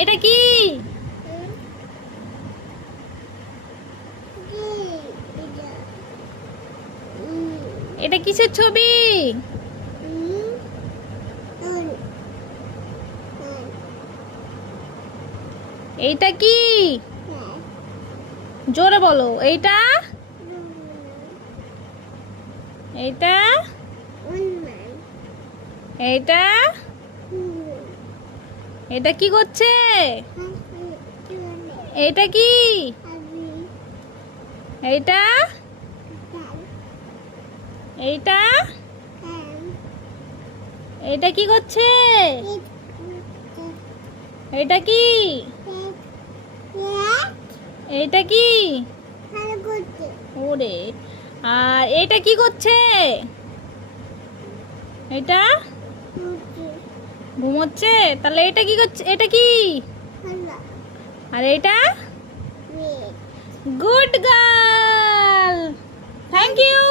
এটা কি? এটা কিসের ছবি? এইটা কি? জোরে বলো। এইটা এইটা এইটা এটা কি করছে? এইটা কি? এইটা এইটা এটা কি করছে? এটা কি? এইটা কি? ওরে, আর এটা কি করছে? এটা ঘুমোচ্ছে। তাহলে এটা কি করছে? এটা কি? আর এটা? Good girl, thank you.